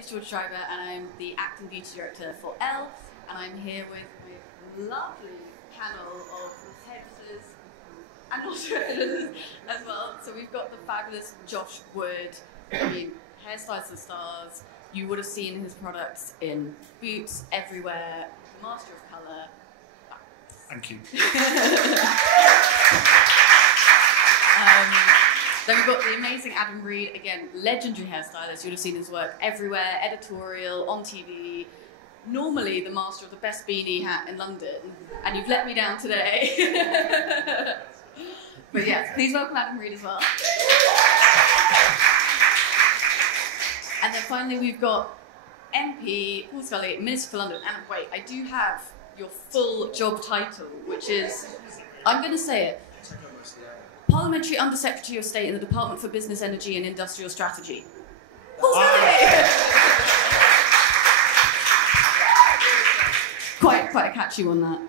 name is Georgia Schreiber and I'm the acting beauty director for Elle, and I'm here with my lovely panel of hairdressers and also editors as well. So we've got the fabulous Josh Wood, I mean, hairstyles and stars. You would have seen his products in Boots, everywhere, master of colour. Thank you. Then we've got the amazing Adam Reed, again, legendary hairstylist. You would have seen his work everywhere, editorial, on TV. Normally the master of the best beanie hat in London, and you've let me down today. But yeah, please welcome Adam Reed as well. And then finally we've got MP, Paul Scully, Minister for London. And wait, I do have your full job title, which is, I'm going to say it, Parliamentary Under Secretary of State in the Department for Business, Energy and Industrial Strategy. Quite a catchy one, that.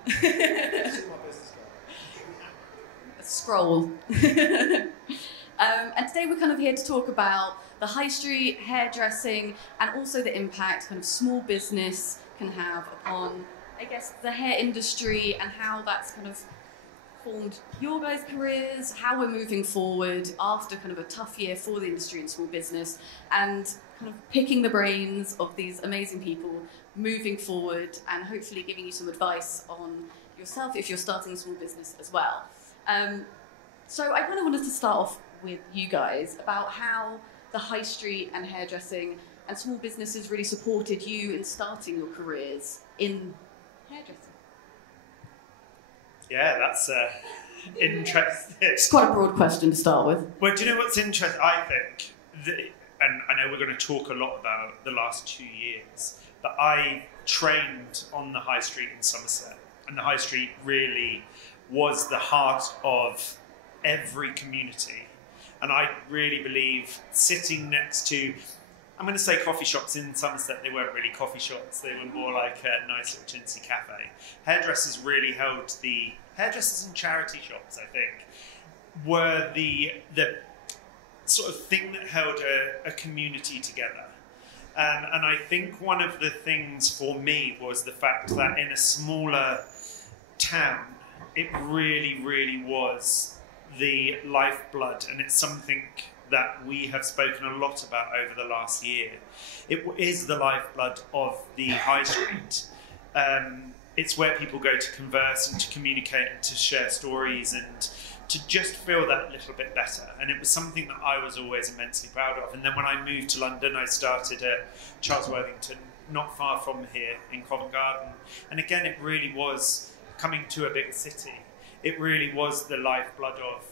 A scroll. And today we're kind of here to talk about the high street, hairdressing, and also the impact kind of small business can have upon, I guess, the hair industry and how that's kind of formed your guys' careers, how we're moving forward after kind of a tough year for the industry and small business, and kind of picking the brains of these amazing people moving forward and hopefully giving you some advice on yourself if you're starting a small business as well. So I kind of wanted to start off with you guys about how the high street and hairdressing and small businesses really supported you in starting your careers in hairdressing. Yeah, that's interesting. It's quite a broad question to start with. Well, do you know what's interesting? I think, and I know we're going to talk a lot about the last 2 years, but I trained on the high street in Somerset, and the high street really was the heart of every community. And I really believe sitting next to, I'm going to say coffee shops in Somerset, they weren't really coffee shops, they were more like a nice little chintzy cafe. Hairdressers really held the, hairdressers and charity shops, I think, were the sort of thing that held a community together. And I think one of the things for me was the fact that in a smaller town, it really, really was the lifeblood, and it's something that we have spoken a lot about over the last year. It is the lifeblood of the high street. It's where people go to converse and to communicate and to share stories and to just feel that little bit better. And it was something that I was always immensely proud of. And then when I moved to London, I started at Charles Worthington, not far from here in Covent Garden. And again, it really was coming to a bigger city. It really was the lifeblood of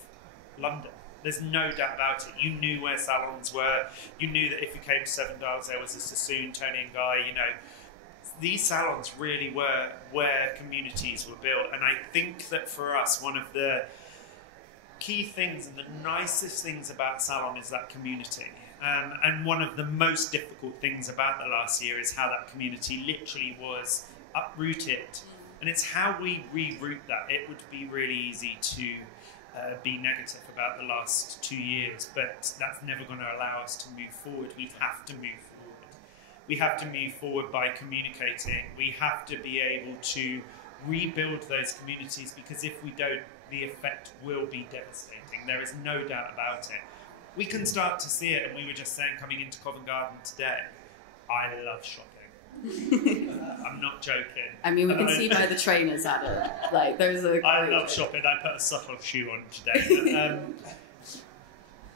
London. There's no doubt about it. You knew where salons were. You knew that if you came to Seven Dials, there was a Sassoon, Tony and Guy. You know, these salons really were where communities were built. And I think that for us, one of the key things and the nicest things about salon is that community. And one of the most difficult things about the last year is how that community literally was uprooted. And it's how we reroute that. It would be really easy to be negative about the last 2 years, but that's never going to allow us to move forward. We have to move forward. We have to move forward by communicating. We have to be able to rebuild those communities, because if we don't, the effect will be devastating. There is no doubt about it. We can start to see it, and we were just saying, coming into Covent Garden today, I love shopping. I'm not joking. I mean, we can see by the trainers at it. Like, there's a. I love shopping. I put a subtle shoe on today.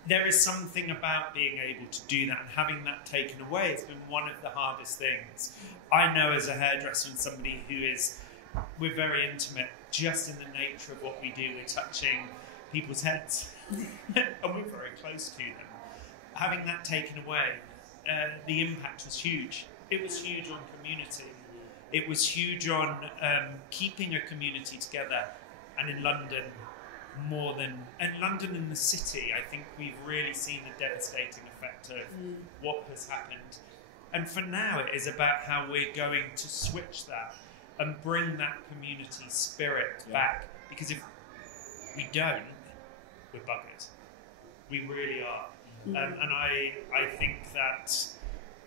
There is something about being able to do that and having that taken away. It's been one of the hardest things. I know as a hairdresser and somebody who is, we're very intimate, just in the nature of what we do. We're touching people's heads, and we're very close to them. Having that taken away, the impact was huge. It was huge on community. It was huge on keeping a community together. And in London, more than... And London and the city, I think we've really seen the devastating effect of what has happened. And for now, it is about how we're going to switch that and bring that community spirit back. Because if we don't, we're buggered. We really are. And I think that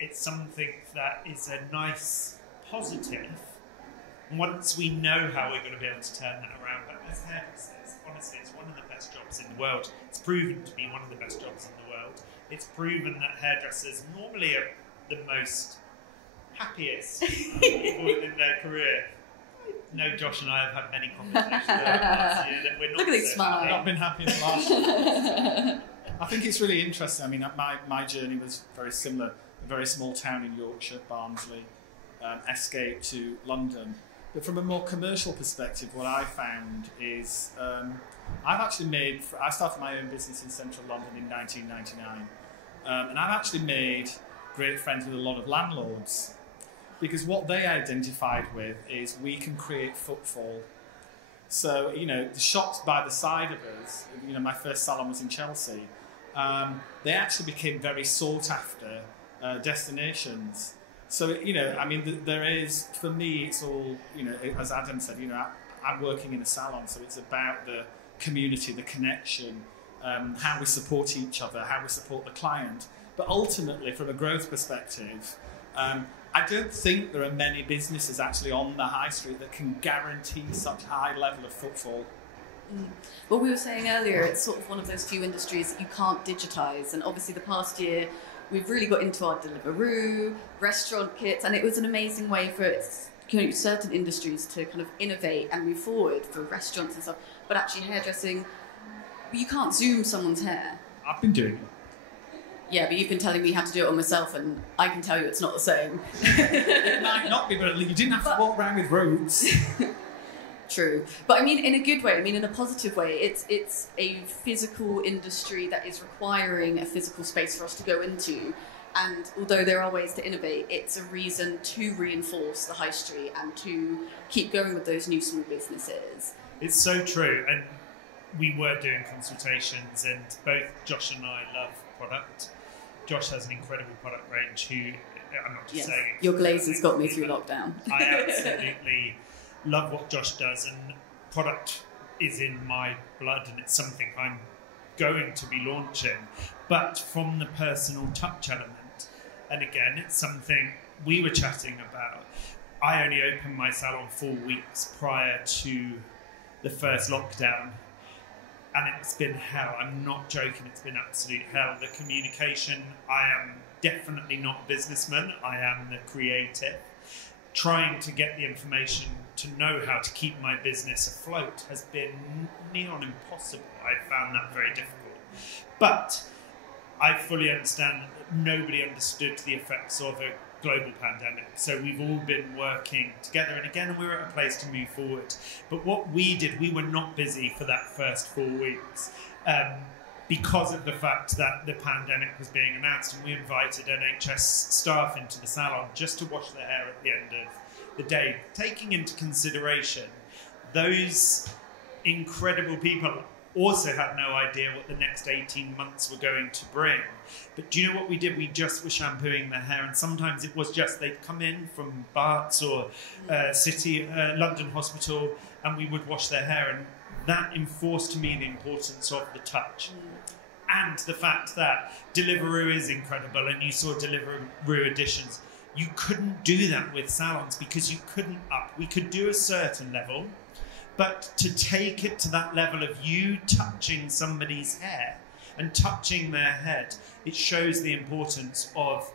it's something that is a nice positive once we know how we're going to be able to turn that around. But as hairdressers, honestly, it's one of the best jobs in the world. It's proven to be one of the best jobs in the world. It's proven that hairdressers normally are the most happiest people in their career. No, Josh and I have had many conversations last year that we're not. Look at this smile. I've not been happy in the last year. I think it's really interesting. I mean, my journey was very similar. A very small town in Yorkshire, Barnsley, escape to London. But from a more commercial perspective, what I found is I started my own business in central London in 1999. And I've actually made great friends with a lot of landlords, because what they identified with is we can create footfall. So, the shops by the side of us, my first salon was in Chelsea, they actually became very sought after destinations. So, there is, for me, it's all, as Adam said, I'm working in a salon, so it's about the community, the connection, how we support each other, how we support the client. But ultimately, from a growth perspective, I don't think there are many businesses actually on the high street that can guarantee such high level of footfall. Well, we were saying earlier, it's sort of one of those few industries that you can't digitise, and obviously the past year we've really got into our Deliveroo, restaurant kits, and it was an amazing way for certain industries to kind of innovate and move forward, for restaurants and stuff. But actually hairdressing, you can't Zoom someone's hair. I've been doing it. Yeah, but you've been telling me how to do it on myself, and I can tell you it's not the same. It might not be, but you didn't have to walk around with ropes. True. But I mean, in a good way, in a positive way, it's a physical industry that is requiring a physical space for us to go into. And although there are ways to innovate, it's a reason to reinforce the high street and to keep going with those new small businesses. It's so true. And we were doing consultations, and both Josh and I love product. Josh has an incredible product range I'm not just saying it. Your glazes got me through lockdown. I absolutely love what Josh does, and product is in my blood, and it's something I'm going to be launching. But from the personal touch element, and again, it's something we were chatting about. I only opened my salon 4 weeks prior to the first lockdown, and it's been hell. I'm not joking, it's been absolute hell. The communication, I am definitely not a businessman, I am the creative. Trying to get the information to know how to keep my business afloat has been near on impossible. I found that very difficult. But I fully understand that nobody understood the effects of a global pandemic. So we've all been working together, and again, we're at a place to move forward. But what we did, we were not busy for that first 4 weeks because of the fact that the pandemic was being announced, and we invited NHS staff into the salon just to wash their hair at the end of the day, taking into consideration those incredible people also had no idea what the next 18 months were going to bring. But do you know what we did? We just were shampooing their hair, and sometimes it was just they'd come in from Barts or London Hospital, and we would wash their hair, and that enforced to me the importance of the touch. And the fact that Deliveroo is incredible, and you saw Deliveroo editions. You couldn't do that with salons because you couldn't up. We could do a certain level, but to take it to that level of you touching somebody's hair and touching their head, it shows the importance of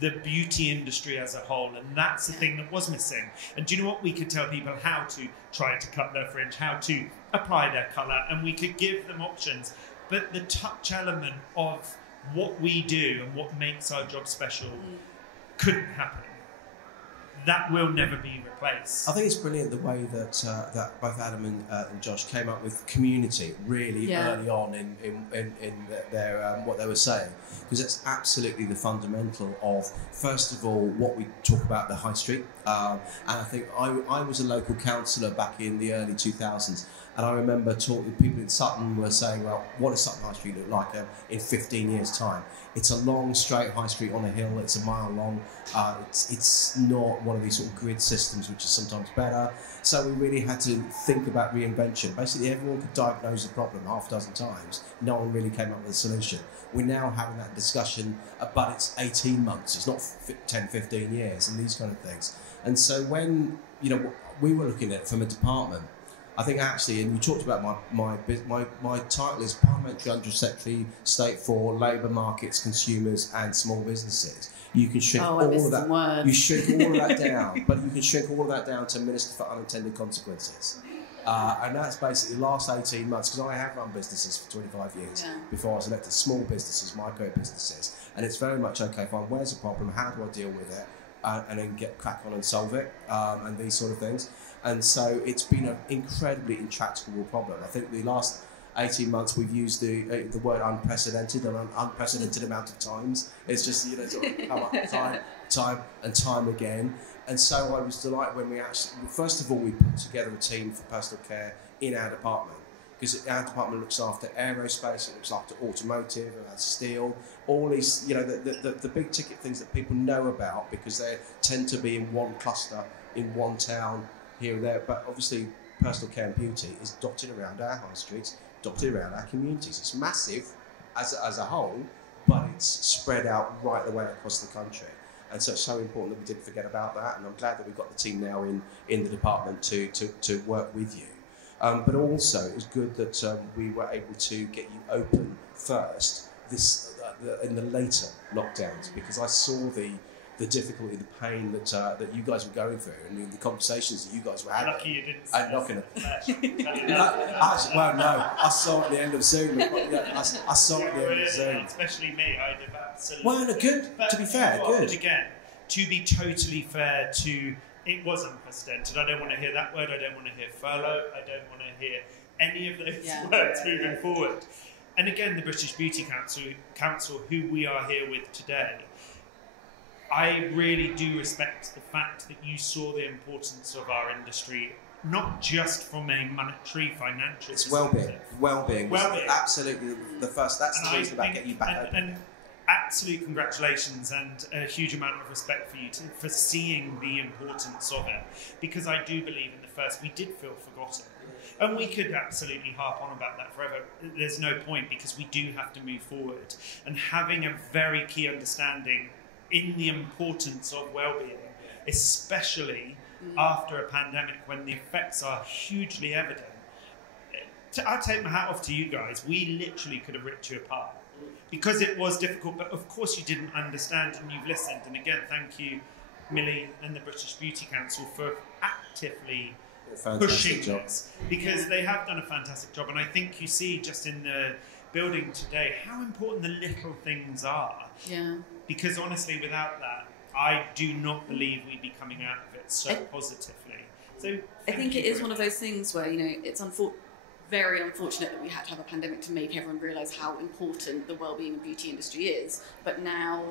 the beauty industry as a whole, and that's the thing that was missing. And do you know what? We could tell people how to try to cut their fringe, how to apply their colour, and we could give them options. But the touch element of what we do and what makes our job special couldn't happen. That will never be replaced. I think it's brilliant the way that that both Adam and Josh came up with community really early on in their what they were saying, because it's absolutely the fundamental of, first of all, what we talk about the high street. And I think I was a local councillor back in the early 2000s, And I remember talking, people in Sutton were saying, well, what does Sutton High Street look like in 15 years' time? It's a long, straight high street on a hill, it's a mile long. It's not one of these sort of grid systems, which is sometimes better. So we really had to think about reinvention. Basically, everyone could diagnose the problem half a dozen times. No one really came up with a solution. We're now having that discussion, but it's 18 months, it's not 10, 15 years, and these kind of things. And so when, you know, we were looking at it from a department, I think actually, and you talked about my title is Parliamentary Undersecretary State for Labour Markets, Consumers and Small Businesses. You can shrink all of that. You shrink all of that down, but you can shrink all of that down to Minister for Unintended Consequences. And that's basically the last 18 months, because I have run businesses for 25 years before I was elected, small businesses, micro businesses, and it's very much, okay, fine, where's the problem, how do I deal with it, and then get crack on and solve it, and these sort of things. And so it's been an incredibly intractable problem. I think the last 18 months we've used the word unprecedented an unprecedented amount of times. It's just, you know, sort of come up time again. And so I was delighted when we actually, first of all, we put together a team for personal care in our department, because our department looks after aerospace, it looks after automotive, it has steel, all these, you know, the big ticket things that people know about, because they tend to be in one cluster, in one town, here and there. But obviously personal care and beauty is dotted around our high streets, dotted around our communities. It's massive as a whole, but it's spread out right the way across the country. And so it's so important that we didn't forget about that, and I'm glad that we've got the team now in the department to work with you. But also it was good that we were able to get you open first in the later lockdowns, because I saw the difficulty, the pain that you guys were going through, and the conversations that you guys were having. Lucky you didn't. Well, no, I saw it at the end of Zoom. I saw it at the end of Zoom. Especially me, I did absolutely. Well, no, good. But to be fair, good. Again, to be totally fair to, it was unprecedented. I don't want to hear that word. I don't want to hear furlough. I don't want to hear any of those words moving forward. And again, the British Beauty Council, who we are here with today, I really do respect the fact that you saw the importance of our industry, not just from a monetary, financial perspective. Well-being. Absolutely the first. That's the reason about getting you back open. And absolute congratulations, and a huge amount of respect for you for seeing the importance of it. Because I do believe in the first, we did feel forgotten. And we could absolutely harp on about that forever. There's no point, because we do have to move forward. And having a very key understanding in the importance of well-being, especially after a pandemic when the effects are hugely evident. I take my hat off to you guys. We literally could have ripped you apart because it was difficult, but of course you didn't understand, and you've listened. And again, thank you, Millie and the British Beauty Council, for actively pushing this, because they have done a fantastic job. And I think you see just in the building today how important the little things are. Yeah. Because honestly, without that, I do not believe we'd be coming out of it so positively. So I think it is one of those things where, you know, it's very unfortunate that we had to have a pandemic to make everyone realise how important the wellbeing and beauty industry is. But now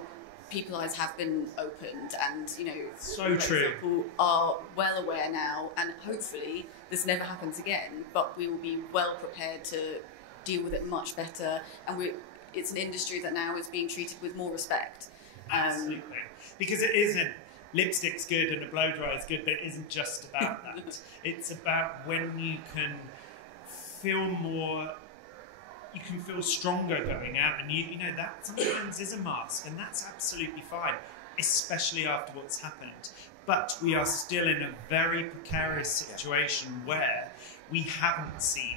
people's eyes have been opened, and, you know, so true. People are well aware now, and hopefully this never happens again. But we will be well prepared to deal with it much better, and it's an industry that now is being treated with more respect. Absolutely. Because it isn't, lipstick's good and a blow dry is good, but it isn't just about that. It's about when you can feel more, you can feel stronger going out, and you know that sometimes is a mask, and that's absolutely fine, especially after what's happened. But we are still in a very precarious situation where we haven't seen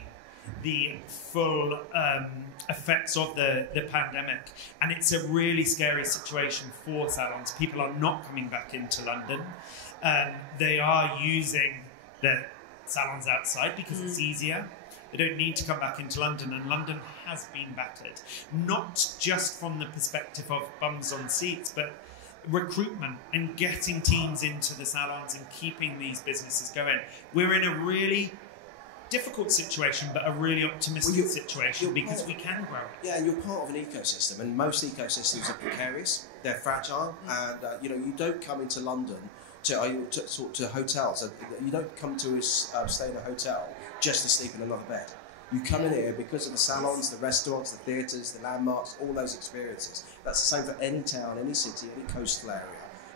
the full effects of the pandemic, and it's a really scary situation for salons. People are not coming back into London. They are using the salons outside because it's easier. They don't need to come back into London, and London has been battered, not just from the perspective of bums on seats, but recruitment and getting teams into the salons and keeping these businesses going. We're in a really difficult situation, but a really optimistic situation, because we can grow. Yeah, and you're part of an ecosystem, and most ecosystems are precarious. They're fragile, and you know, you don't come into London to hotels. You don't come to stay in a hotel just to sleep in another bed. You come in here because of the salons, the restaurants, the theatres, the landmarks, all those experiences. That's the same for any town, any city, any coastal area.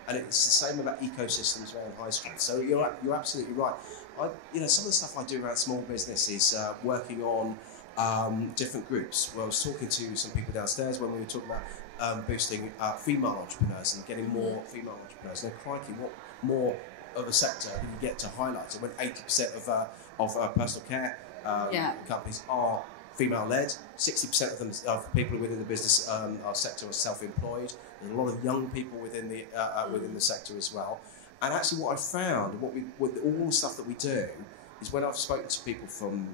And it's the same about ecosystems around high street. So you're absolutely right. Some of the stuff I do around small business is working on different groups. Well, I was talking to some people downstairs when we were talking about boosting female entrepreneurs and getting more female entrepreneurs. And crikey, what more of a sector can you get to highlight? So when 80% of personal care companies are female-led, 60% of them of people within the business sector are self-employed. There's a lot of young people within the sector as well. And actually, what I found, with all the stuff that we do, is when I've spoken to people from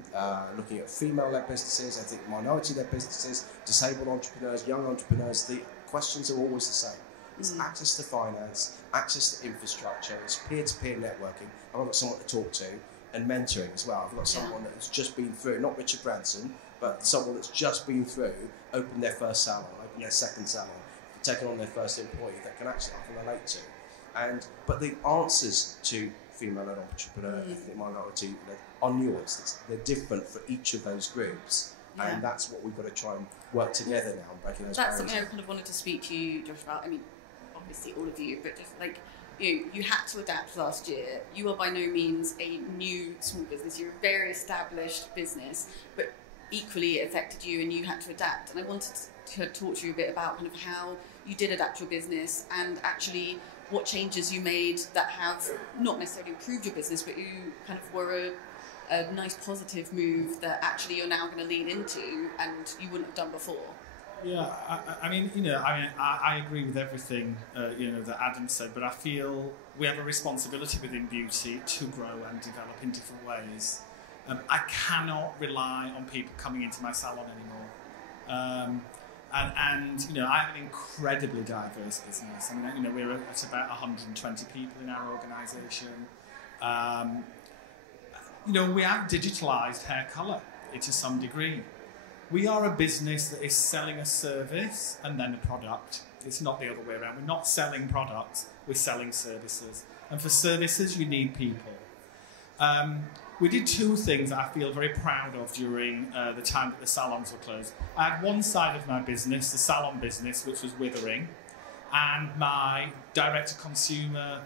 looking at female-led businesses, I think minority-led businesses, disabled entrepreneurs, young entrepreneurs, the questions are always the same. It's access to finance, access to infrastructure, it's peer-to-peer networking. I've got someone to talk to, and mentoring as well. I've got someone that's just been through, not Richard Branson, but someone that's just been through, opened their first salon, opened their second salon, taken on their first employee that I can relate to. But the answers to female-led entrepreneur, ethnic minority, are nuanced. They're different for each of those groups. And that's what we've got to try and work together now, and breaking those barriers. That's something I kind of wanted to speak to you, Josh, about. I mean, obviously all of you, but just like, you had to adapt last year. You are by no means a new small business. You're a very established business, but equally it affected you and you had to adapt. And I wanted to talk to you a bit about kind of how you did adapt your business and actually what changes you made that have not necessarily improved your business, but you kind of were a nice positive move that actually you're now going to lean into and you wouldn't have done before. Yeah, I agree with everything that Adam said, but I feel we have a responsibility within beauty to grow and develop in different ways. I cannot rely on people coming into my salon anymore. I have an incredibly diverse business. I mean, we're at about 120 people in our organisation. We have digitalised hair colour to some degree. We are a business that is selling a service and then a product. It's not the other way around. We're not selling products, we're selling services. And for services, you need people. We did two things that I feel very proud of during the time that the salons were closed. I had one side of my business, the salon business, which was withering, and my direct-to-consumer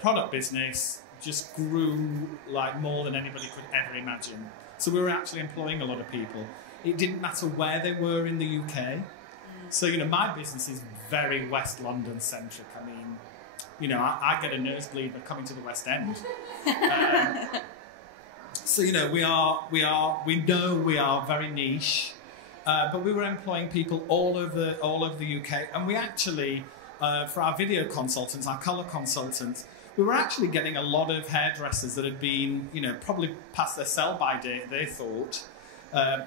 product business just grew like more than anybody could ever imagine. So we were actually employing a lot of people. It didn't matter where they were in the UK. So, my business is very West London centric. I mean, I get a nosebleed by coming to the West End. So, we know we are very niche, but we were employing people all over the UK. And we actually, for our video consultants, our colour consultants, we were actually getting a lot of hairdressers that had been, probably past their sell-by date, they thought.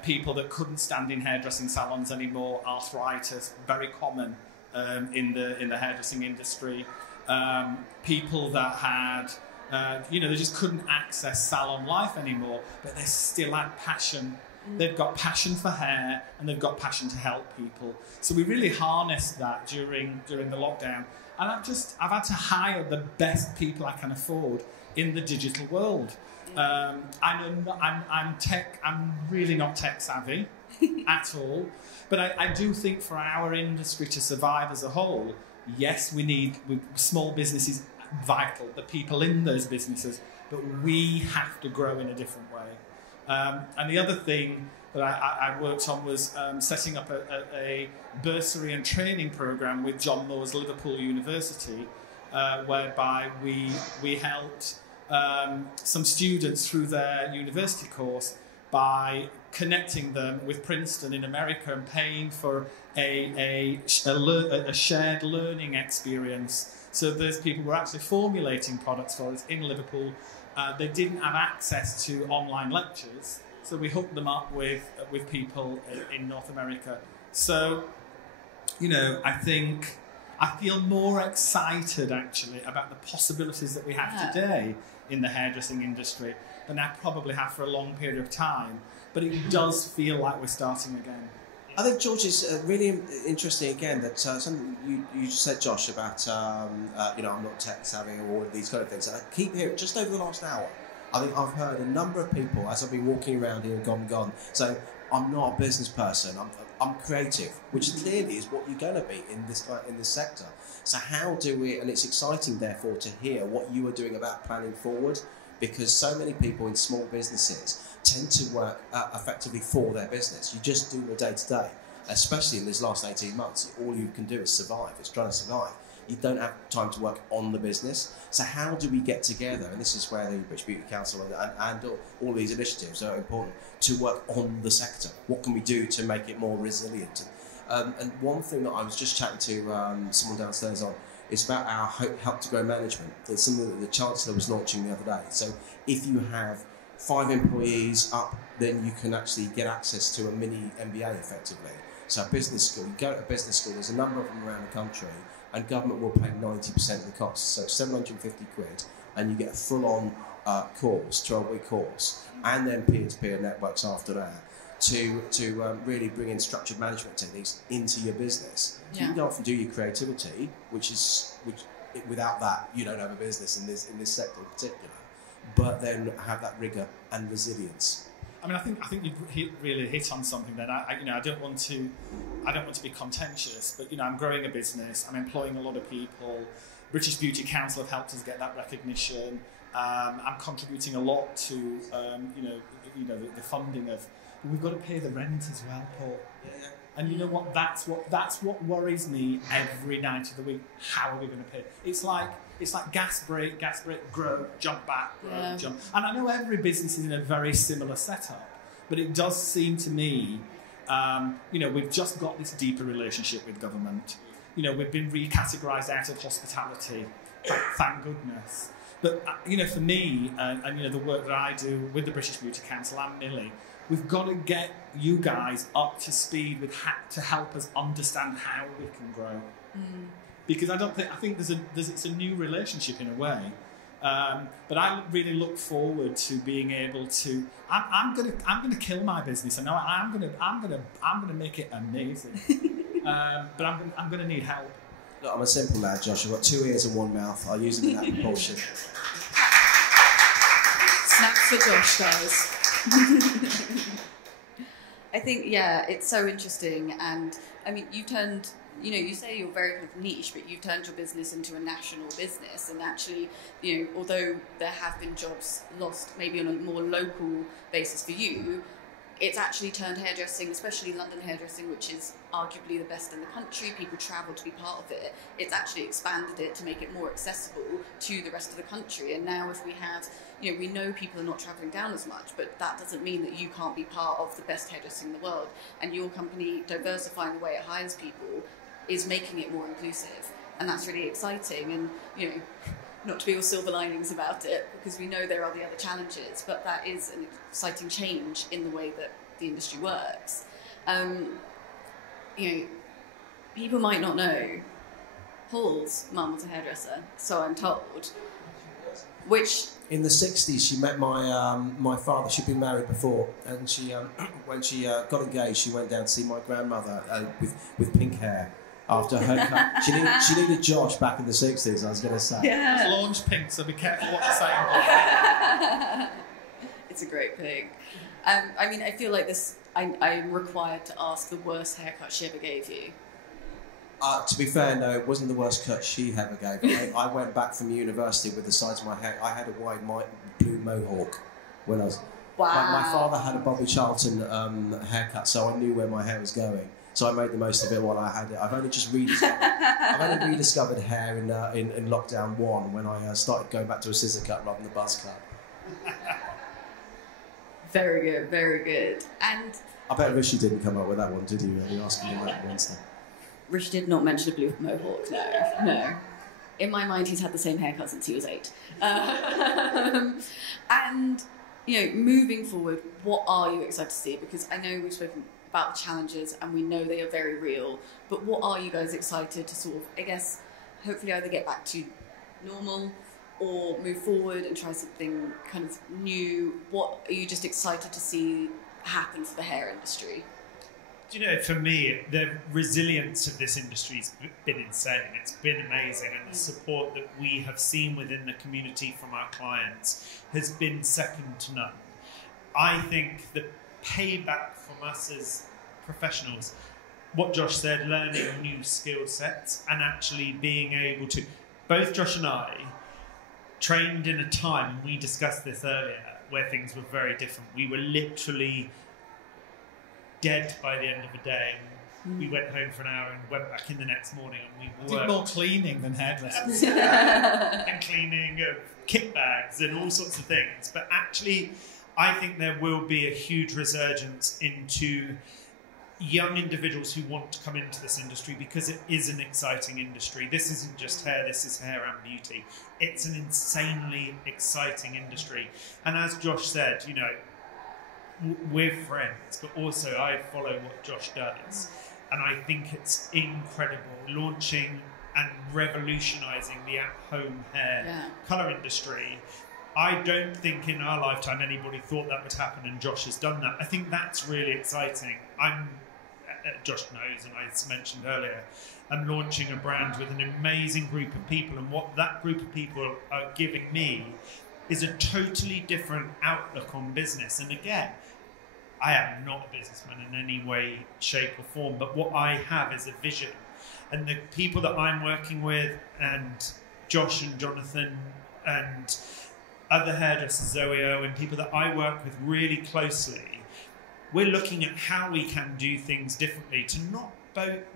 People that couldn't stand in hairdressing salons anymore, arthritis, very common in the hairdressing industry. People that had, they just couldn't access salon life anymore, but they still had passion. They've got passion for hair and they've got passion to help people. So we really harnessed that during the lockdown. And I've had to hire the best people I can afford in the digital world. I'm really not tech savvy at all, but I do think for our industry to survive as a whole, yes, small businesses vital, the people in those businesses, but we have to grow in a different way. And the other thing that I worked on was setting up a bursary and training program with John Moore's Liverpool University, whereby we helped some students through their university course by connecting them with Princeton in America and paying for a shared learning experience. So those people were actually formulating products for us in Liverpool. They didn't have access to online lectures, so we hooked them up with people in North America. So, I feel more excited actually about the possibilities that we have today in the hairdressing industry than I probably have for a long period of time. But it does feel like we're starting again. I think, George, is really interesting again that something you just said, Josh, about I'm not tech savvy or all of these kind of things. And I keep hearing, just over the last hour, I think I've heard a number of people, as I've been walking around here and gone, saying, I'm not a business person, I'm creative, which clearly is what you're going to be in this sector. So how do we, and it's exciting therefore to hear what you are doing about planning forward, because so many people in small businesses tend to work effectively for their business. You just do the day-to-day, especially in this last 18 months. All you can do is survive, it's trying to survive. You don't have time to work on the business. So how do we get together, and this is where the British Beauty Council and all these initiatives are important, to work on the sector? What can we do to make it more resilient? And one thing that I was just chatting to someone downstairs on is about our Help to Grow management. It's something that the Chancellor was launching the other day. So if you have 5 employees up, then you can actually get access to a mini MBA effectively. So a business school, you go to a business school, there's a number of them around the country, and government will pay 90% of the costs. So 750 quid, and you get a full-on course, 12-week course, and then peer-to-peer networks after that to really bring in structured management techniques into your business. Yeah. You can go off and do your creativity, which without that you don't have a business in this sector in particular. But then have that rigour and resilience. I mean, I think you've really hit on something. Then I don't want to be contentious, but I'm growing a business. I'm employing a lot of people. British Beauty Council have helped us get that recognition. I'm contributing a lot to the funding of. We've got to pay the rent as well, Paul. Yeah. And you know what? That's what worries me every night of the week. How are we going to pay? It's like gas break, grow, jump back, grow, jump. And I know every business is in a very similar setup, but it does seem to me, we've just got this deeper relationship with government. We've been recategorised out of hospitality, thank goodness. But for me, and the work that I do with the British Beauty Council and Millie, we've got to get you guys up to speed with to help us understand how we can grow. Mm. Because I think it's a new relationship in a way, but I really look forward to being able to. I'm gonna kill my business. I know I'm gonna make it amazing, but I'm gonna need help. Look, I'm a simple lad, Josh. I've got 2 ears and 1 mouth. I'll use them in that proportion. Snaps for Josh, guys. I think, it's so interesting, and I mean, you turned, you say you're very kind of niche, but you've turned your business into a national business, and actually, although there have been jobs lost maybe on a more local basis for you, it's actually turned hairdressing, especially London hairdressing, which is arguably the best in the country, people travel to be part of it, it's actually expanded it to make it more accessible to the rest of the country. And now if we have, we know people are not travelling down as much, but that doesn't mean that you can't be part of the best hairdressing in the world. And your company, diversifying the way it hires people, is making it more inclusive. And that's really exciting. And, not to be all silver linings about it, because we know there are the other challenges, but that is an exciting change in the way that the industry works. People might not know, Paul's mum was a hairdresser, so I'm told, which... In the 60s, she met my father. She'd been married before, and she when she got engaged, she went down to see my grandmother with pink hair. After her cut, she needed Josh back in the 60s, I was going to say. Yeah. It's launch pink, so be careful what you say. It's a great pink. I mean, I feel like this. I'm required to ask the worst haircut she ever gave you. To be fair, no, it wasn't the worst cut she ever gave me. I went back from university with the sides of my hair. I had a wide blue mohawk when I was. Wow. My father had a Bobby Charlton haircut, so I knew where my hair was going. So I made the most of it while I had it. I've only just rediscovered hair in lockdown 1 when I started going back to a scissor cut rather than the buzz cut. Very good, very good. And I bet Rishi didn't come up with that one, did you? You asked me that Wednesday. Rishi did not mention a blue mohawk. No. In my mind, he's had the same haircut since he was 8. And moving forward, what are you excited to see? Because I know we've spoken about the challenges and we know they are very real, but what are you guys excited to sort of, I guess, hopefully either get back to normal or move forward and try something kind of new? What are you just excited to see happen for the hair industry? you know, for me, the resilience of this industry's been insane. It's been amazing, and the support that we have seen within the community from our clients has been second to none. I think the payback from us as professionals, what Josh said, learning new skill sets and actually being able to, both Josh and I trained in a time, we discussed this earlier, where things were very different. We were literally dead by the end of the day. We went home for an hour and went back in the next morning, and we worked. Did more cleaning than hairdressers. And cleaning of kit bags and all sorts of things. But actually, I think there will be a huge resurgence into young individuals who want to come into this industry, because it is an exciting industry. This isn't just hair, this is hair and beauty. It's an insanely exciting industry. And as Josh said, you know, we're friends, but also I follow what Josh does. And I think it's incredible, launching and revolutionising the at-home hair colour industry. I don't think in our lifetime anybody thought that would happen, and Josh has done that. I think that's really exciting. Josh knows, and I mentioned earlier, I'm launching a brand with an amazing group of people, and what that group of people are giving me is a totally different outlook on business. And again, I am not a businessman in any way, shape or form, but what I have is a vision. And the people that I'm working with, and Josh and Jonathan and other hairdressers, Zoe O, and people that I work with really closely, we're looking at how we can do things differently to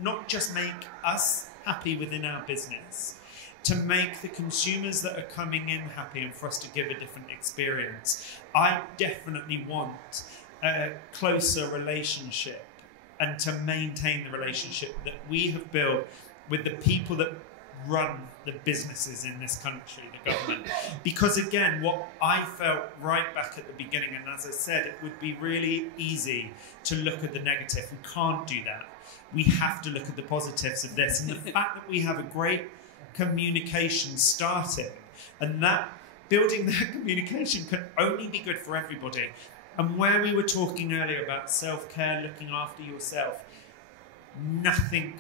not just make us happy within our business, to make the consumers that are coming in happy, and for us to give a different experience. I definitely want a closer relationship, and to maintain the relationship that we have built with the people that run the businesses in this country, the government. Because again, what I felt right back at the beginning, and as I said, it would be really easy to look at the negative. We can't do that. We have to look at the positives of this. And the fact that we have a great communication starting, and that building that communication can only be good for everybody. And where we were talking earlier about self-care, looking after yourself, nothing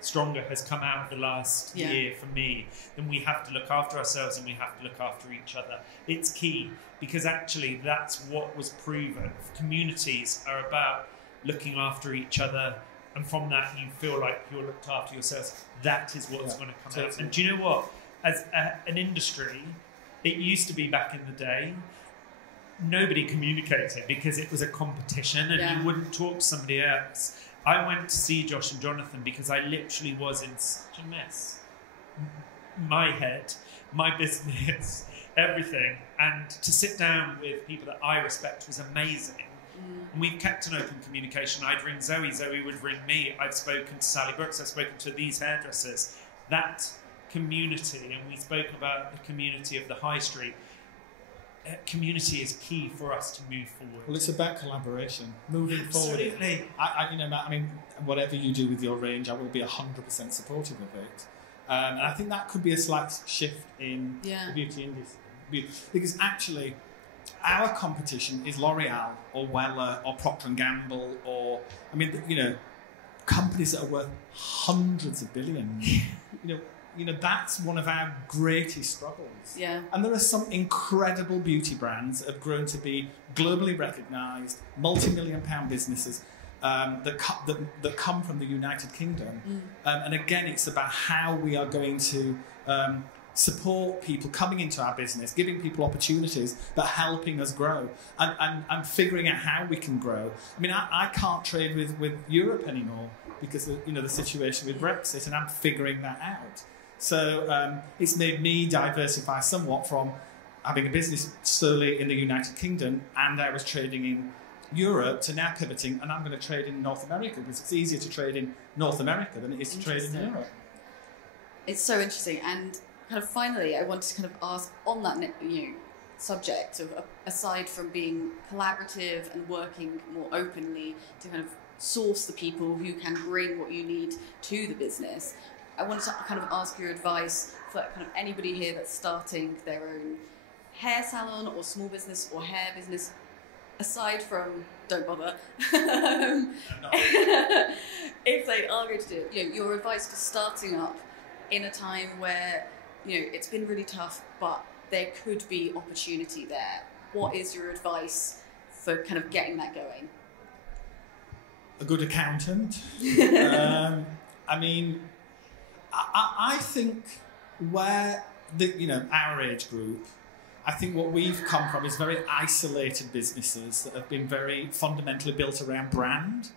stronger has come out of the last year for me than we have to look after ourselves, and we have to look after each other. It's key, because actually that's what was proven. Communities are about looking after each other, and from that you feel like you're looked after yourselves. That is what's going to come out. And do you know what? As an industry, it used to be back in the day, nobody communicated because it was a competition, and you wouldn't talk to somebody else. I went to see Josh and Jonathan because I literally was in such a mess. My head, my business, everything. And to sit down with people that I respect was amazing. And we've kept an open communication. I'd ring Zoe, Zoe would ring me. I've spoken to Sally Brooks, I've spoken to these hairdressers. That community, and we spoke about the community of the high street. Community is key for us to move forward. Well, it's about collaboration, moving forward. Absolutely. You know, Matt, I mean, whatever you do with your range, I will be 100% supportive of it. And I think that could be a slight shift in the beauty industry. Because actually, our competition is L'Oreal or Weller or Procter & Gamble or, I mean, you know, companies that are worth hundreds of billions. You know, that's one of our greatest struggles. Yeah. And there are some incredible beauty brands that have grown to be globally recognised, multi-million-pound businesses that come from the United Kingdom. And again, it's about how we are going to support people coming into our business, giving people opportunities, but helping us grow and figuring out how we can grow. I mean, I can't trade with Europe anymore because of, you know, the situation with Brexit, and I'm figuring that out. So it's made me diversify somewhat from having a business solely in the United Kingdom, and I was trading in Europe, to now pivoting, and I'm going to trade in North America, because it's easier to trade in North America than it is to trade in Europe. It's so interesting. And kind of finally, I wanted to kind of ask on that subject of, aside from being collaborative and working more openly to kind of source the people who can bring what you need to the business, I wanted to kind of ask your advice for kind of anybody here that's starting their own hair salon or small business or hair business, aside from don't bother, if they are going to do it, you know, your advice for starting up in a time where, you know, it's been really tough, but there could be opportunity there. What is your advice for kind of getting that going? A good accountant. I mean, I think where our age group, I think what we've come from is very isolated businesses that have been very fundamentally built around brand,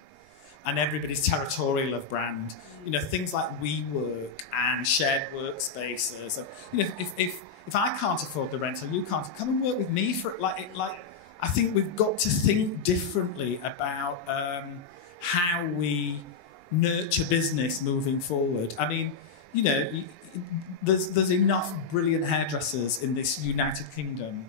and everybody's territorial of brand. You know, things like WeWork and shared workspaces. And, you know, if I can't afford the rental, you can't, come and work with me for it. Like I think we've got to think differently about how we nurture business moving forward. I mean, you know, there's enough brilliant hairdressers in this United Kingdom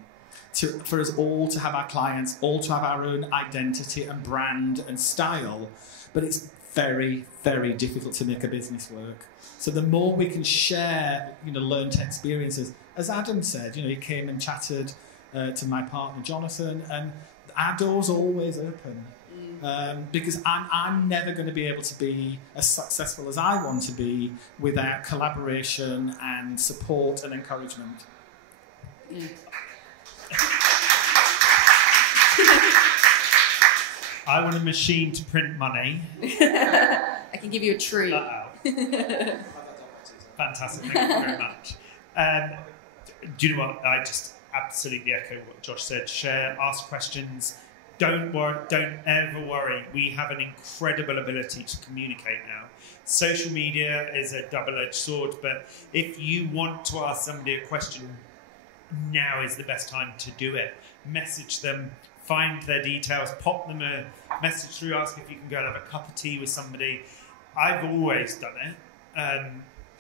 for us all to have our clients, all to have our own identity and brand and style, but it's very, very difficult to make a business work. So the more we can share, you know, learned experiences, as Adam said, you know, he came and chatted to my partner Jonathan, and our door's always open. Because I'm never going to be able to be as successful as I want to be without collaboration and support and encouragement. Yeah. I want a machine to print money. I can give you a tree. Fantastic, thank you very much. Do you know what? I just absolutely echo what Josh said. Share, ask questions. Don't worry, don't ever worry. We have an incredible ability to communicate now. Social media is a double-edged sword, but if you want to ask somebody a question, now is the best time to do it. Message them, find their details, pop them a message through, ask if you can go and have a cup of tea with somebody. I've always done it,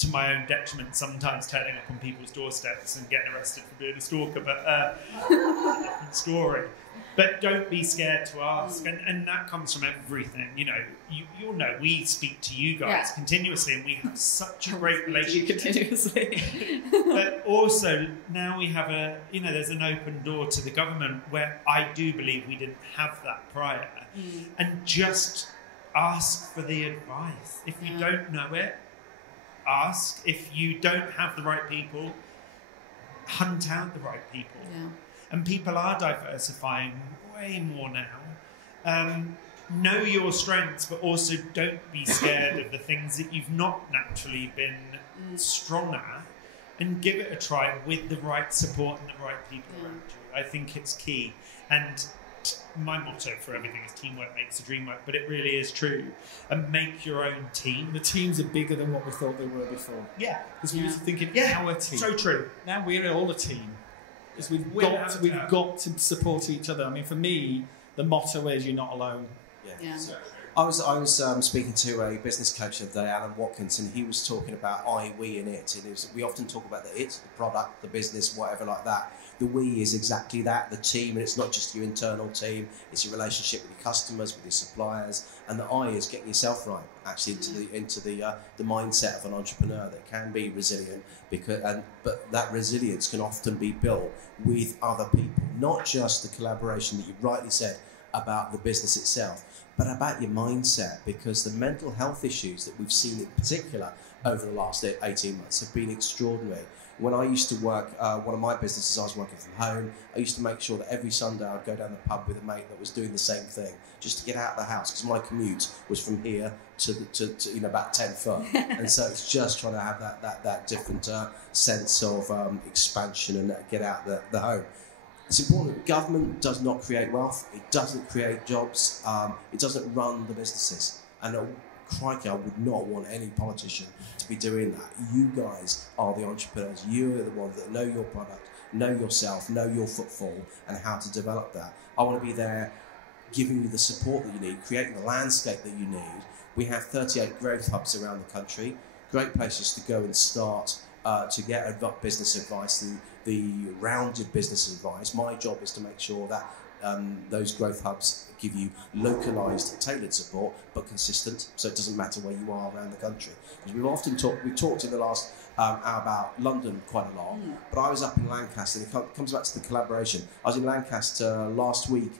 to my own detriment, sometimes turning up on people's doorsteps and getting arrested for being a stalker, but different story. But don't be scared to ask, and that comes from everything. You know, you'll know we speak to you guys continuously, and we have such a great relationship. Continuously. But also now we have there's an open door to the government where I do believe we didn't have that prior, and just ask for the advice. If you don't know it, ask. If you don't have the right people, hunt out the right people. Yeah. And people are diversifying way more now. Know your strengths, but also don't be scared of the things that you've not naturally been strong at, and give it a try with the right support and the right people around you. I think it's key. And my motto for everything is teamwork makes the dream work, but it really is true. And make your own team. The teams are bigger than what we thought they were before. Yeah. Because we used to think our team. So true. Now we're all a team. Because we've got to support each other. I mean, for me, the motto is you're not alone. Yeah. I was speaking to a business coach the other day, Alan Watkins, and he was talking about I, we, and it. And we often talk about the it, the product, the business, whatever like that. The we is exactly that, the team, and it's not just your internal team, it's your relationship with your customers, with your suppliers, and the I is getting yourself right, actually into the mindset of an entrepreneur that can be resilient, but that resilience can often be built with other people, not just the collaboration that you rightly said about the business itself, but about your mindset, because the mental health issues that we've seen in particular over the last 18 months have been extraordinary. When I used to work, one of my businesses, I was working from home, I used to make sure that every Sunday I'd go down the pub with a mate that was doing the same thing, just to get out of the house, because my commute was from here to about 10 foot. And so it's just trying to have that different sense of expansion and get out the home. It's important that government does not create wealth, it doesn't create jobs, it doesn't run the businesses. And crikey, I would not want any politician to be doing that. You guys are the entrepreneurs. You're the ones that know your product, know yourself, know your footfall, and how to develop that. I want to be there giving you the support that you need, creating the landscape that you need. We have 38 growth hubs around the country, great places to go and start to get business advice, the rounded business advice. My job is to make sure that those growth hubs give you localised, tailored support, but consistent, so it doesn't matter where you are around the country. Because we've talked in the last hour about London quite a lot, but I was up in Lancaster, and it comes back to the collaboration. I was in Lancaster last week,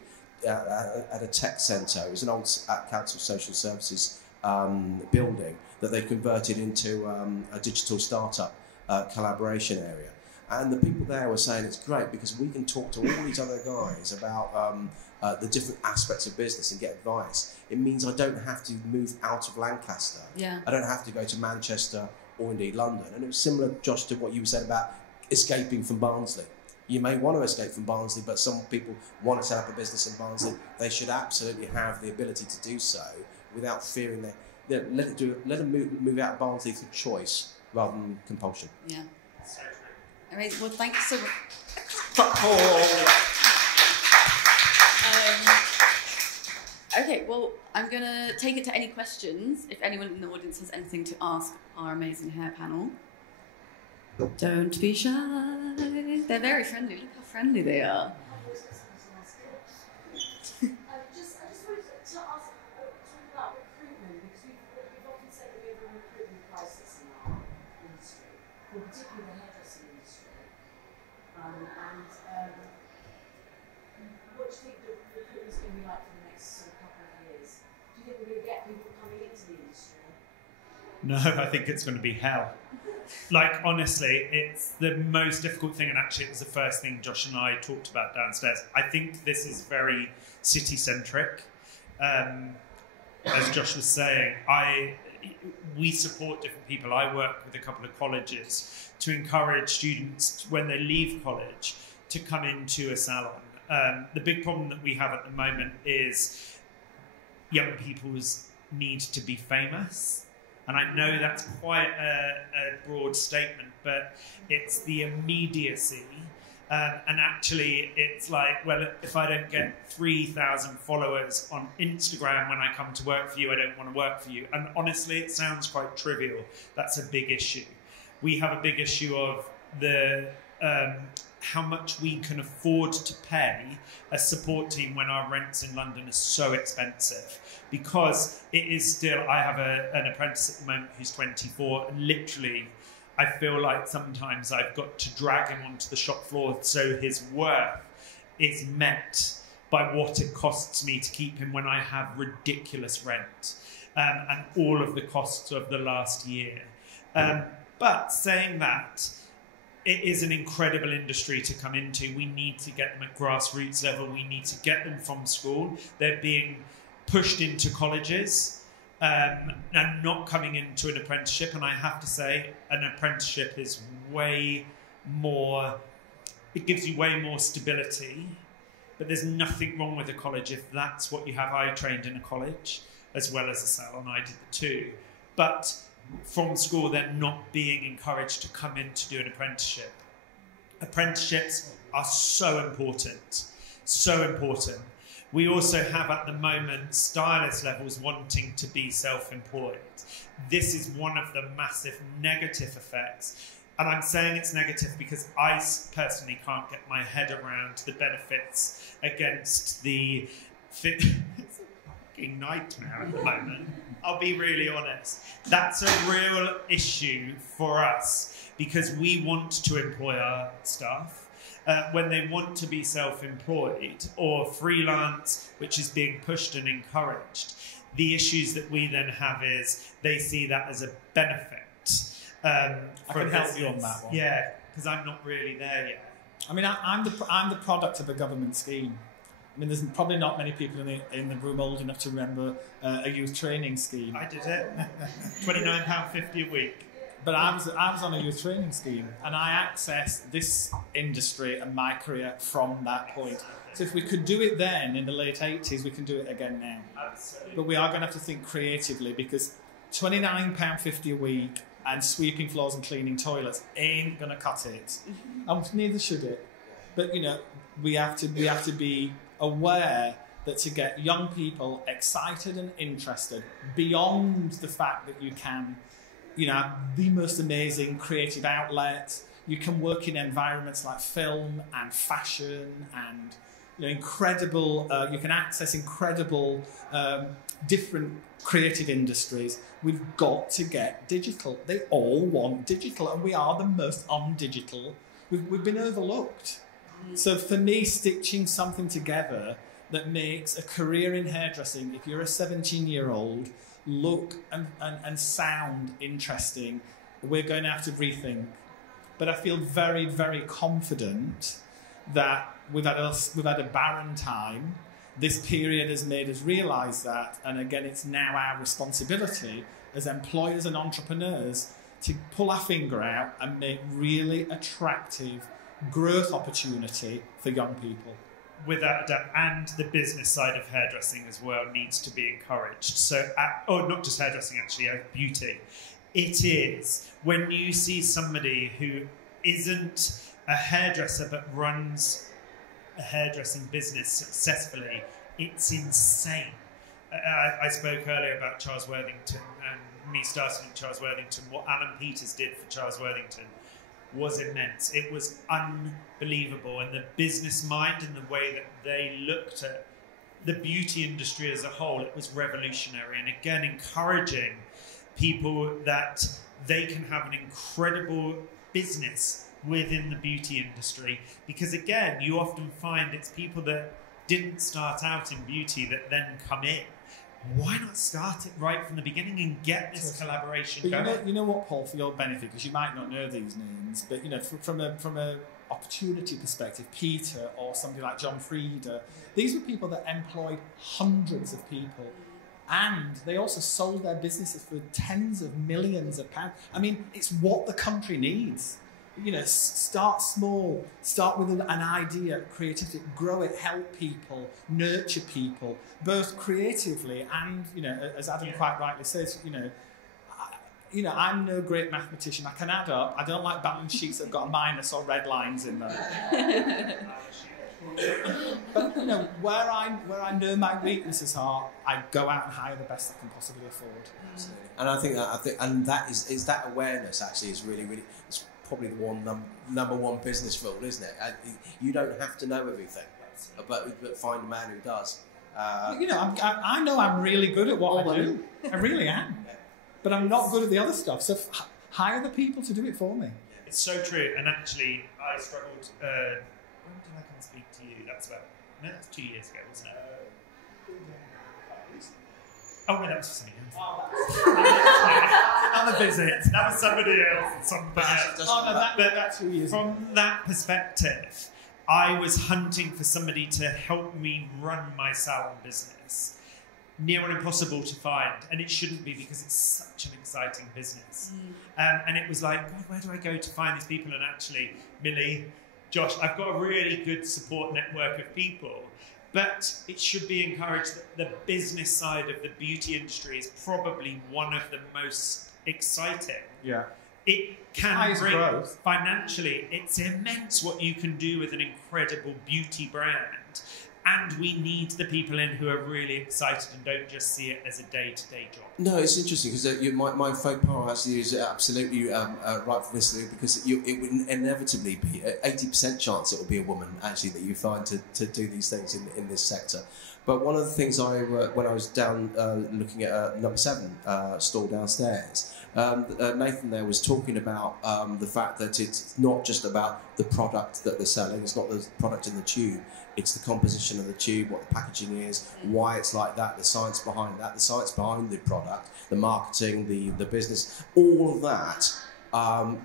at a tech centre. It was an old council social services building that they converted into a digital startup collaboration area. And the people there were saying it's great because we can talk to all these other guys about the different aspects of business and get advice. It means I don't have to move out of Lancaster. Yeah. I don't have to go to Manchester or indeed London. And it was similar, Josh, to what you said about escaping from Barnsley. You may want to escape from Barnsley, but some people want to set up a business in Barnsley. They should absolutely have the ability to do so without fearing that. Let them move out of Barnsley through choice rather than compulsion. Yeah. All right. Well, thank you so much. Okay. Well, I'm gonna take it to any questions. If anyone in the audience has anything to ask our amazing hair panel, don't be shy. They're very friendly. Look how friendly they are. Particularly the hairdressing industry. What do you think the recruitment's going to be like for the next couple of years? Do you think we're going to get people coming into the industry? No, I think it's going to be hell. Like, honestly, it's the most difficult thing, and actually it was the first thing Josh and I talked about downstairs. I think this is very city-centric. As Josh was saying, we support different people. I work with a couple of colleges to encourage students when they leave college to come into a salon. The big problem that we have at the moment is young people's need to be famous. And I know that's quite a broad statement, but it's the immediacy. And actually, it's like, well, if I don't get 3,000 followers on Instagram when I come to work for you, I don't want to work for you. And honestly, it sounds quite trivial. That's a big issue. We have a big issue of the how much we can afford to pay a support team when our rents in London are so expensive. Because it is still, I have an apprentice at the moment who's 24, and literally, I feel like sometimes I've got to drag him onto the shop floor so his worth is met by what it costs me to keep him when I have ridiculous rent and all of the costs of the last year. But saying that, it is an incredible industry to come into. We need to get them at grassroots level. We need to get them from school. They're being pushed into colleges. And not coming into an apprenticeship, and I have to say an apprenticeship is way more, it gives you way more stability, but there's nothing wrong with a college if that's what you have. I trained in a college as well as a salon, I did the two, but from school they're not being encouraged to come in to do an apprenticeship. Apprenticeships are so important, so important. We also have at the moment stylist levels wanting to be self-employed. This is one of the massive negative effects. And I'm saying it's negative because I personally can't get my head around the benefits against the fit. It's a fucking nightmare at the moment. I'll be really honest. That's a real issue for us because we want to employ our staff. When they want to be self-employed or freelance, which is being pushed and encouraged, the issues that we then have is they see that as a benefit. I can help you on that one. Yeah, because I'm not really there yet. I mean, I'm the product of a government scheme. I mean, there's probably not many people in the room old enough to remember a youth training scheme. I did it. £29.50 a week. But I was on a youth training scheme, and I accessed this industry and my career from that point. So if we could do it then, in the late 80s, we can do it again now. Absolutely. But we are going to have to think creatively, because £29.50 a week and sweeping floors and cleaning toilets ain't going to cut it. And neither should it. But, you know, we have to be aware that to get young people excited and interested beyond the fact that you can, you know, the most amazing creative outlet. You can work in environments like film and fashion and, you know, incredible, you can access incredible different creative industries. We've got to get digital. They all want digital, and we are the most on-digital. We've been overlooked. So for me, stitching something together that makes a career in hairdressing, if you're a 17-year-old, look and sound interesting, we're going to have to rethink. But I feel very, very confident that we've had a barren time. This period has made us realise that, and again, it's now our responsibility as employers and entrepreneurs to pull our finger out and make really attractive growth opportunity for young people. Without a doubt, and the business side of hairdressing as well needs to be encouraged. So, not just hairdressing, actually, beauty. It is when you see somebody who isn't a hairdresser but runs a hairdressing business successfully, it's insane. I spoke earlier about Charles Worthington and me starting with Charles Worthington. What Alan Peters did for Charles Worthington was immense. It was unbelievable, and the business mind and the way that they looked at the beauty industry as a whole, it was revolutionary. And again, encouraging people that they can have an incredible business within the beauty industry, because again, you often find it's people that didn't start out in beauty that then come in. Why not start it right from the beginning and get this collaboration going? You know what, Paul, for your benefit, because you might not know these names, but from a opportunity perspective, Peter or somebody like John Frieda, these were people that employed hundreds of people, and they also sold their businesses for tens of millions of pounds. I mean, it's what the country needs. Start small, start with an idea, creativity, grow it, help people, nurture people, both creatively and, as Adam quite rightly says, I'm no great mathematician. I can add up. I don't like balance sheets that have got a minus or red lines in them. But where I know my weaknesses are, I go out and hire the best I can possibly afford. Absolutely. And I think that is that awareness actually is really, really. It's probably the number one business rule, isn't it? You don't have to know everything, but find a man who does. I know I'm really good at what I do. I really am. But I'm not good at the other stuff. So hire the people to do it for me. It's so true. And actually, I struggled. When did I come and speak to you? That's 2 years ago, wasn't it? Oh no, that was for somebody else. Another visit. That was somebody else. That's 2 years. From that perspective, I was hunting for somebody to help me run my salon business. Near on impossible to find, and it shouldn't be, because it's such an exciting business. And it was like, God, where do I go to find these people? And actually, Millie, Josh, I've got a really good support network of people. But it should be encouraged that the business side of the beauty industry is probably one of the most exciting. Yeah. It can Highest bring growth. Financially, it's immense what you can do with an incredible beauty brand. And we need the people in who are really excited and don't just see it as a day-to-day job. No, it's interesting because my faux pas actually is absolutely right for this, because it would inevitably be 80% chance it will be a woman actually that you find to do these things in this sector. But one of the things when I was down looking at number 7 stall downstairs, Nathan there was talking about the fact that it's not just about the product that they're selling, it's not the product in the tube, it's the composition of the tube, what the packaging is, why it's like that, the science behind that, the science behind the product, the marketing, the business, all of that.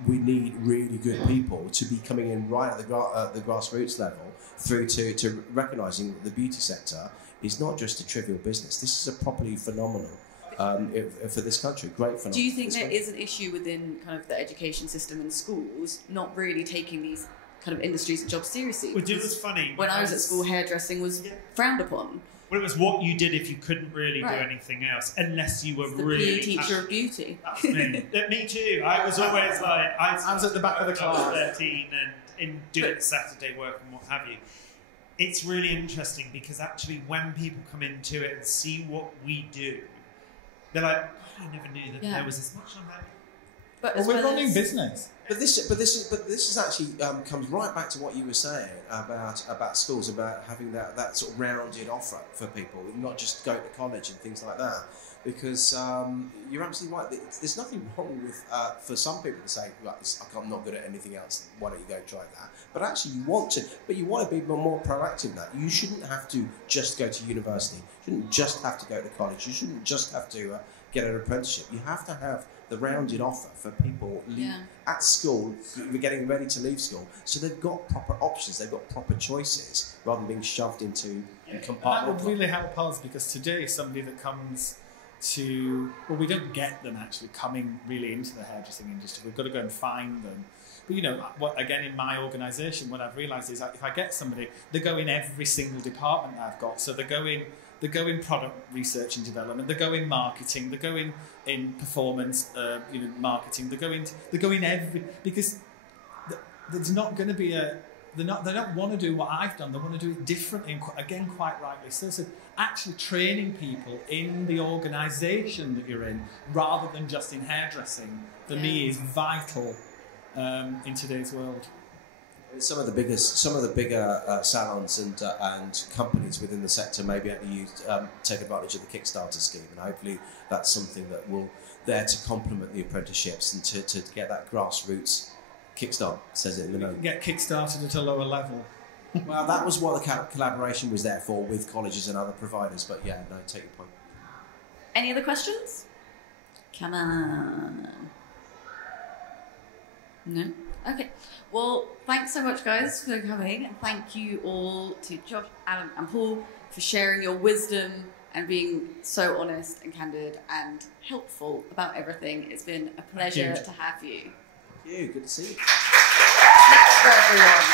We need really good people to be coming in right at the grassroots level through to recognising that the beauty sector is not just a trivial business. This is a properly phenomenal for this country. Great phenomenon. Do you think there is an issue within kind of the education system and schools not really taking these kind of industries and jobs seriously? Well, it was funny. When I was at school, hairdressing was frowned upon. Well, it was what you did if you couldn't really do anything else, unless you were really... PE teacher of beauty. That's me. Me too. I was always like... I was at the back of the class. I was 13 and doing Saturday work and what have you. It's really interesting because actually when people come into it and see what we do, they're like, God, I never knew that there was as much on that. But we're running business. But this is actually comes right back to what you were saying about schools, about having that sort of rounded offer for people, not just go to college and things like that. Because you're absolutely right. There's nothing wrong with for some people to say, right, I'm not good at anything else. Why don't you go and try that? But actually, you want to. But you want to be more proactive than that. You shouldn't have to just go to university. You shouldn't just have to go to college. You shouldn't just have to get an apprenticeship. You have to have the rounded offer for people at school, getting ready to leave school, so they've got proper options, they've got proper choices, rather than being shoved into compartment. That would really help us, because today somebody that comes to, well, we don't get them actually coming really into the hairdressing industry. We've got to go and find them. But you know, again, in my organisation, what I've realised is that if I get somebody, they go in every single department I've got. So they go in product research and development, they go in marketing, they go in performance, marketing, they go in every, because there's not going to be they don't want to do what I've done, they want to do it differently, and again, quite rightly so actually training people in the organisation that you're in, rather than just in hairdressing, for me is vital in today's world. Some of the bigger salons and companies within the sector may be able to take advantage of the Kickstarter scheme, and hopefully that's something that will there to complement the apprenticeships and to get that grassroots kickstart. Says it in the note. Get kickstarted at a lower level. Well, that was what the collaboration was there for, with colleges and other providers. But yeah, no, take your point. Any other questions? Come on. No? Okay. Well, thanks so much, guys, for coming. And thank you all to Josh, Adam, and Paul for sharing your wisdom and being so honest and candid and helpful about everything. It's been a pleasure to have you. Thank you. Good to see you. Thanks for everyone.